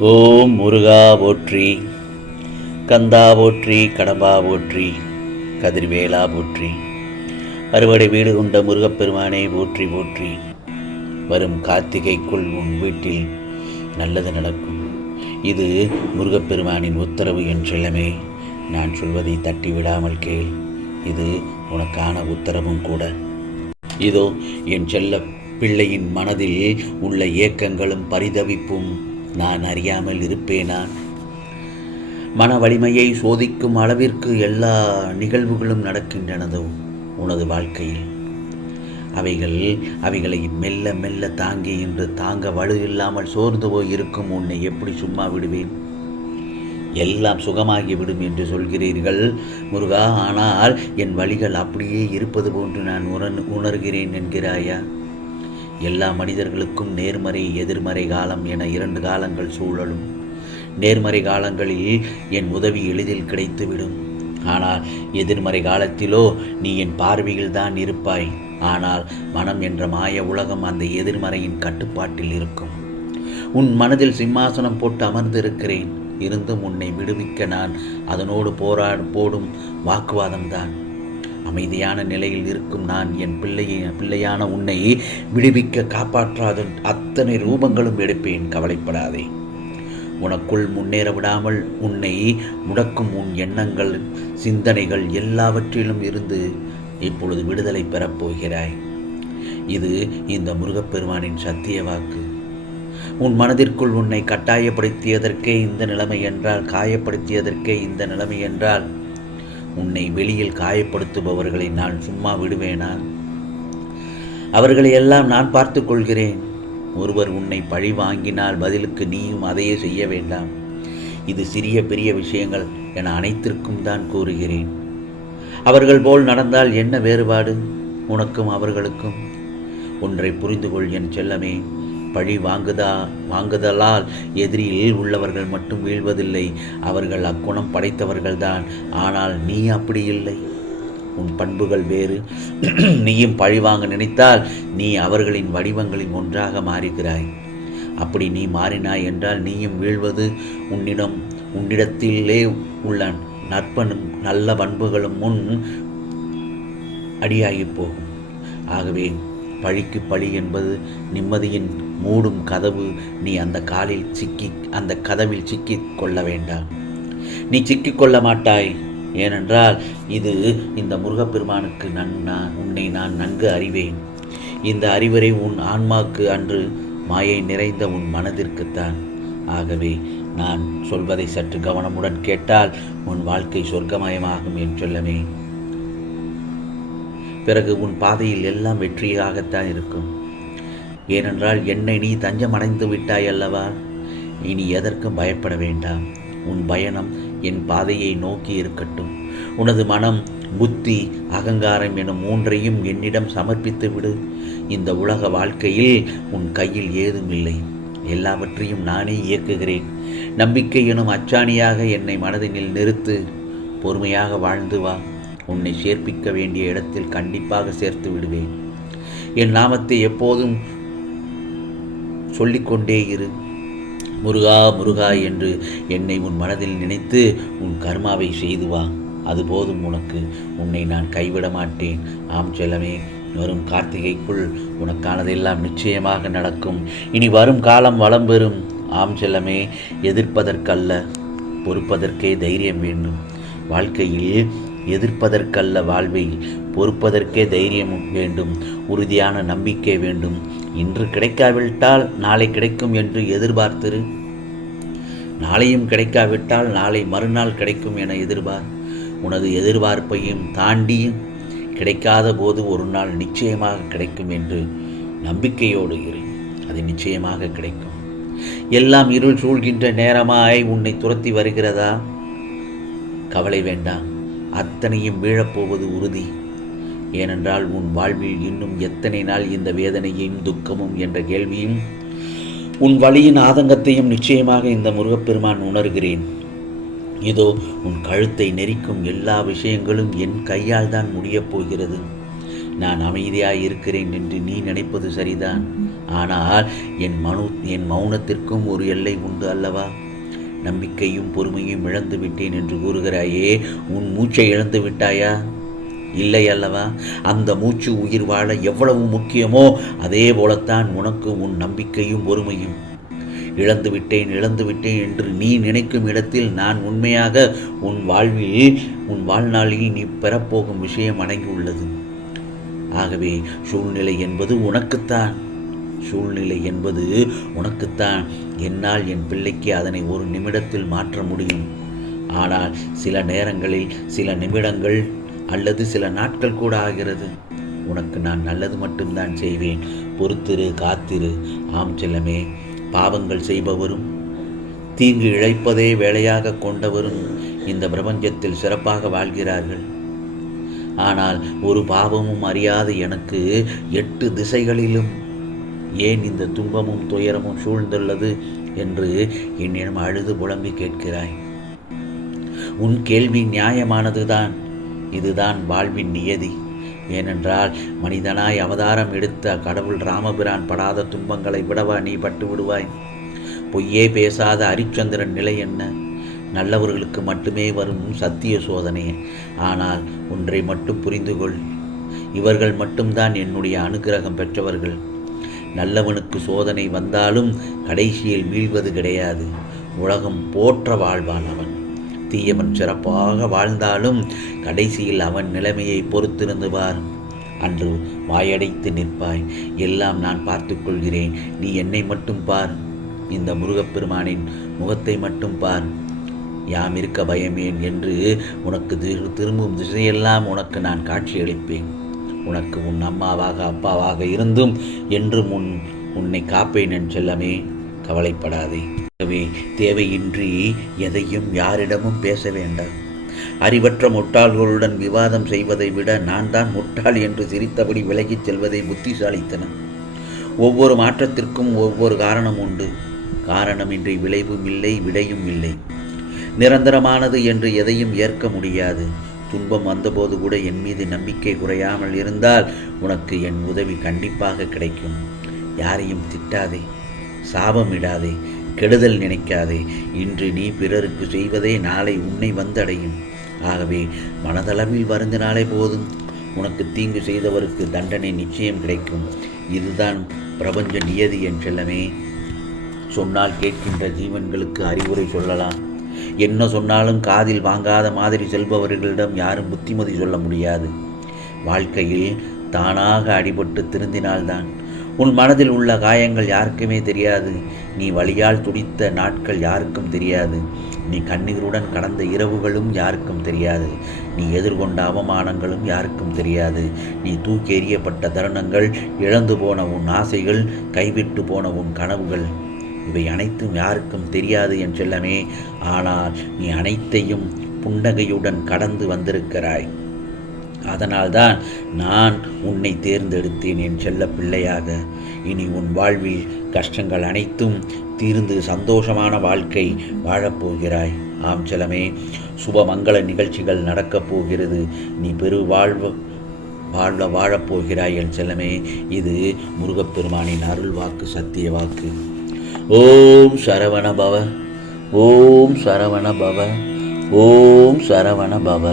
ஓம் முருகா போற்றி, கந்தா போற்றி, கடம்பா போற்றி, கதிர்வேலா போற்றி, அறுவடை வீடு கொண்ட முருகப்பெருமானை போற்றி போற்றி. வரும் கார்த்திகைக்குள் உன் வீட்டில் நல்லது நடக்கும். இது முருகப்பெருமானின் உத்தரவு என் செல்லமே. நான் சொல்வதை தட்டி விடாமல் கேள். இது உனக்கான உத்தரவும் கூட. இதோ என் செல்ல பிள்ளையின் மனதில் உள்ள ஏக்கங்களும் பரிதவிப்பும் நான் அறியாமல் இருப்பேனா? மன வலிமையை சோதிக்கும் அளவிற்கு எல்லா நிகழ்வுகளும் நடக்கின்றனதோ உனது வாழ்க்கையில். அவைகளை மெல்ல மெல்ல தாங்கி இன்று தாங்க வலு இல்லாமல் சோர்ந்து போய் இருக்கும் உன்னை எப்படி சும்மா விடுவேன்? எல்லாம் சுகமாகிவிடும் என்று சொல்கிறீர்கள் முருகா. ஆனால் என் வழிகள் அப்படியே இருப்பது போன்று நான் உணர்கிறேன் என்கிறாயா? எல்லா மனிதர்களுக்கும் நேர்மறை எதிர்மறை காலம் என 2 காலங்கள் சூழலும். நேர்மறை காலங்களில் என் உதவி எளிதில் கிடைத்துவிடும். ஆனால் எதிர்மறை காலத்திலோ நீ என் பார்வையில் தான் இருப்பாய். ஆனால் மனம் என்ற மாய உலகம் அந்த எதிர்மறையின் கட்டுப்பாட்டில் இருக்கும். உன் மனதில் சிம்மாசனம் போட்டு அமர்ந்திருக்கிறேன். இருந்தும் உன்னை விடுவிக்க நான் அதனோடு போடும் வாக்குவாதம்தான். அமைதியான நிலையில் இருக்கும் நான் என் பிள்ளையான உன்னை விடுவிக்க காப்பாற்றாத அத்தனை ரூபங்களும் எடுப்பேன். கவலைப்படாதே. உனக்குள் முன்னேற விடாமல் உன்னை முடக்கும் உன் எண்ணங்கள் சிந்தனைகள் எல்லாவற்றிலும் இருந்து இப்பொழுது விடுதலை பெறப்போகிறாய். இது இந்த முருகப்பெருமானின் சத்திய வாக்கு. உன் மனதிற்குள் உன்னை கட்டாயப்படுத்தியதற்கே இந்த நிலைமை என்றால், காயப்படுத்தியதற்கே இந்த நிலைமை என்றால், உன்னை வெளியில் காயப்படுத்துபவர்களை நான் சும்மா விடுவேனா? அவர்களை எல்லாம் நான் பார்த்து கொள்கிறேன். ஒருவர் உன்னை பழி வாங்கினால் பதிலுக்கு நீயும் அதையே செய்ய வேண்டாம். இது சிறிய பெரிய விஷயங்கள் என அனைத்திற்கும் தான் கூறுகிறேன். அவர்கள் போல் நடந்தால் என்ன வேறுபாடு உனக்கும் அவர்களுக்கும்? ஒன்றை புரிந்து கொள் என் செல்லமே. பழி வாங்குதலால் எதிரியில் உள்ளவர்கள் மட்டும் வீழ்வதில்லை. அவர்கள் அக்குணம் படைத்தவர்கள்தான். ஆனால் நீ அப்படி இல்லை. உன் பண்புகள் வேறு. நீயும் பழி வாங்க நினைத்தால் நீ அவர்களின் வடிவங்களின் ஒன்றாக மாறுகிறாய். அப்படி நீ மாறினாய் என்றால் நீயும் வீழ்வது உன்னிடத்திலே உள்ள நல்ல பண்புகளும் முன் அடியாகி போகும். ஆகவே பழிக்கு பழி என்பது நிம்மதியின் மூடும் கதவு. நீ அந்த கதவில் சிக்கிக் கொள்ள வேண்டாம். நீ சிக்கிக்கொள்ள மாட்டாய். ஏனென்றால் இந்த முருகப்பெருமானுக்கு உன்னை நான் நன்கு அறிவேன். இந்த அறிவுரை உன் ஆன்மாக்கு அன்று மாயை நிறைந்த உன் மனதிற்குத்தான். ஆகவே நான் சொல்வதை சற்று கவனமுடன் கேட்டால் உன் வாழ்க்கை சொர்க்கமயமாகும் என் செல்லமே. பிறகு உன் பாதையில் எல்லாம் வெற்றியாகத்தான் இருக்கும். ஏனென்றால் என்னை நீ தஞ்சம் அடைந்து விட்டாய் அல்லவா? இனி எதற்கும் பயப்பட வேண்டாம். உன் பயணம் என் பாதையை நோக்கி இருக்கட்டும். உனது மனம், புத்தி, அகங்காரம் எனும் 3ஐயும் என்னிடம் சமர்ப்பித்து விடு. இந்த உலக வாழ்க்கையில் உன் கையில் ஏதும் இல்லை. எல்லாவற்றையும் நானே இயக்குகிறேன். நம்பிக்கை எனும் அச்சாணியாக என்னை மனதினில் நிறுத்து. பொறுமையாக வாழ்ந்து வா. உன்னை சேர்ப்பிக்க வேண்டிய இடத்தில் கண்டிப்பாக சேர்த்து விடுவேன். என் நாமத்தை எப்போதும் சொல்லிக்கொண்டே இரு. முருகா முருகா என்று என்னை உன் மனதில் நினைத்து உன் கர்மாவை செய்து வா. அது போதும் உனக்கு. உன்னை நான் கைவிட மாட்டேன். ஆம் செல்லமே. வரும் கார்த்திகைக்குள் உனக்கானதெல்லாம் நிச்சயமாக நடக்கும். இனி வரும் காலம் வளம் பெறும். ஆம் செல்லமே. எதிர்ப்பதற்கல்ல, பொறுப்பதற்கே தைரியம் வேண்டும். வாழ்க்கையில் எதிர்ப்பதற்கல்ல, வாழ்வில் பொறுப்பதற்கே தைரியம் வேண்டும். உறுதியான நம்பிக்கை வேண்டும். இன்று கிடைக்காவிட்டால் நாளை கிடைக்கும் என்று எதிர்பார்த்திரு. நாளையும் கிடைக்காவிட்டால் நாளை மறுநாள் கிடைக்கும் என எதிர்பார். உனது எதிர்பார்ப்பையும் தாண்டியும் கிடைக்காத போது ஒரு நாள் நிச்சயமாக கிடைக்கும் என்று நம்பிக்கையோடு இரு. அது நிச்சயமாக கிடைக்கும். எல்லாம் இருள் சூழ்கின்ற நேரமாய் உன்னை துரத்தி வருகிறதா? கவலை வேண்டாம். அத்தனையும் வீழப்போவது உறுதி. ஏனென்றால் உன் வாழ்வில் இன்னும் எத்தனை நாள் இந்த வேதனையும் துக்கமும் என்ற கேள்வியும் உன் வலியின் ஆதங்கத்தையும் நிச்சயமாக இந்த முருகப்பெருமான் உணர்கிறேன். இதோ உன் கழுத்தை நெரிக்கும் எல்லா விஷயங்களும் என் கையால் தான் முடியப் போகிறது. நான் அமைதியாய் இருக்கிறேன் என்று நீ நினைப்பது சரிதான். ஆனால் என் மௌனத்திற்கும் ஒரு எல்லை உண்டு அல்லவா? நம்பிக்கையும் பொறுமையும் இழந்து விட்டேன் என்று கூறுகிறாயே, உன் மூச்சை இழந்து விட்டாயா? இல்லை அல்லவா? அந்த மூச்சு உயிர் வாழ எவ்வளவு முக்கியமோ அதே போலத்தான் உனக்கு உன் நம்பிக்கையும் பொறுமையும். இழந்து விட்டேன் என்று நீ நினைக்கும் இடத்தில் நான் உண்மையாக உன் வாழ்நாளில் நீ பெறப்போகும் விஷயம் அடங்கியுள்ளது. ஆகவே சூழ்நிலை என்பது உனக்குத்தான். என்னால் என் பிள்ளைக்கு அதனை ஒரு நிமிடத்தில் மாற்ற முடியும். ஆனால் சில நேரங்களில் சில நிமிடங்கள் அல்லது சில நாட்கள் கூட ஆகிறது. உனக்கு நான் நல்லது மட்டும்தான் செய்வேன். பொறுத்திரு, காத்திரு. ஆம் செல்லமே, பாவங்கள் செய்பவரும் தீங்கு இழைப்பதே வேலையாக கொண்டவரும் இந்த பிரபஞ்சத்தில் சிறப்பாக வாழ்கிறார்கள். ஆனால் ஒரு பாவமும் அறியாத எனக்கு 8 திசைகளிலும் ஏன் இந்த துன்பமும் துயரமும் சூழ்ந்துள்ளது என்று என்னிடம் அழுது புலம்பி கேட்கிறாய். உன் கேள்வி நியாயமானதுதான். இதுதான் வாழ்வின் நியதி. ஏனென்றால் மனிதனாய் அவதாரம் எடுத்த கடவுள் ராமபிரான் படாத துன்பங்களை விடவா நீ பட்டு விடுவாய்? பொய்யே பேசாத ஹரிச்சந்திரன் நிலை என்ன? நல்லவர்களுக்கு மட்டுமே வரும் சத்திய சோதனை. ஆனால் ஒன்றை மட்டும் புரிந்து கொள், இவர்கள் மட்டும்தான் என்னுடைய அனுக்கிரகம் பெற்றவர்கள். நல்லவனுக்கு சோதனை வந்தாலும் கடைசியில் வீழ்வது கிடையாது. உலகம் போற்ற வாழ்வான் அவன். தீயவன் சிறப்பாக வாழ்ந்தாலும் கடைசியில் அவன் நிலைமையை பொறுத்திருந்து பார். அன்று வாயடைத்து நிற்பாய். எல்லாம் நான் பார்த்து கொள்கிறேன், நீ என்னை மட்டும் பார். இந்த முருகப்பெருமானின் முகத்தை மட்டும் பார். யாம் இருக்க பயமேன் என்று உனக்கு திரும்பும் திசையெல்லாம் உனக்கு நான் காட்சியளிப்பேன். உனக்கு உன் அம்மாவாக அப்பாவாக இருந்தும் என்றும் உன்னை காப்பேன் என் செல்லமே. கவலைப்படாதே. தேவையின்றி எதையும் யாரிடமும் பேச வேண்டாம். அறிவற்ற முட்டாள்களுடன் விவாதம் செய்வதை விட நான் தான் முட்டாள் என்று சிரித்தபடி விலகிச் செல்வதை புத்திசாலித்தனம். ஒவ்வொரு மாற்றத்திற்கும் ஒவ்வொரு காரணம் உண்டு. காரணமின்றி விளைவும் இல்லை, விடையும் இல்லை. நிரந்தரமானது என்று எதையும் ஏற்க முடியாது. துன்பம் வந்தபோது கூட என் மீது நம்பிக்கை குறையாமல் இருந்தால் உனக்கு என் உதவி கண்டிப்பாக கிடைக்கும். யாரையும் திட்டாதே, சாபமிடாதே, கெடுதல் நினைக்காதே. இன்று நீ பிறருக்கு செய்வதே நாளை உன்னை வந்தடையும். ஆகவே மனதளவில் வருந்தினாலே போதும். உனக்கு தீங்கு செய்தவருக்கு தண்டனை நிச்சயம் கிடைக்கும். இதுதான் பிரபஞ்ச நியதி என் செல்லமே. சொன்னால் கேட்கின்ற ஜீவன்களுக்கு அறிவுரை சொல்லலாம். என்ன சொன்னாலும் காதில் வாங்காத மாதிரி செல்பவர்களிடம் யாரும் புத்திமதி சொல்ல முடியாது. வாழ்க்கையில் தானாக அடிபட்டு திருந்தினால்தான். உன் மனதில் உள்ள காயங்கள் யாருக்குமே தெரியாது. நீ வலியால் துடித்த நாட்கள் யாருக்கும் தெரியாது. நீ கண்ணீருடன் கடந்த இரவுகளும் யாருக்கும் தெரியாது. நீ எதிர்கொண்ட அவமானங்களும் யாருக்கும் தெரியாது. நீ தூக்கி எறியப்பட்ட தருணங்கள், இழந்து போன உன் ஆசைகள், கைவிட்டு போன உன் கனவுகள், இவை அனைத்தும் யாருக்கும் தெரியாது என் செல்லமே. ஆனால் நீ அனைத்தையும் புன்னகையுடன் கடந்து வந்திருக்கிறாய். அதனால்தான் நான் உன்னை தேர்ந்தெடுத்தேன் என் செல்ல பிள்ளையாக. இனி உன் வாழ்வில் கஷ்டங்கள் அனைத்தும் தீர்ந்து சந்தோஷமான வாழ்க்கை வாழப்போகிறாய். ஆம் செல்லமே, சுபமங்கள நிகழ்ச்சிகள் நடக்கப் போகிறது. நீ பெரு வாழப்போகிறாய் என் செல்லமே. இது முருகப்பெருமானின் அருள் வாக்கு, சத்திய வாக்கு. ஓம் சரவண பவ, ஓம் சரவண பவ, ஓம் சரவண பவ.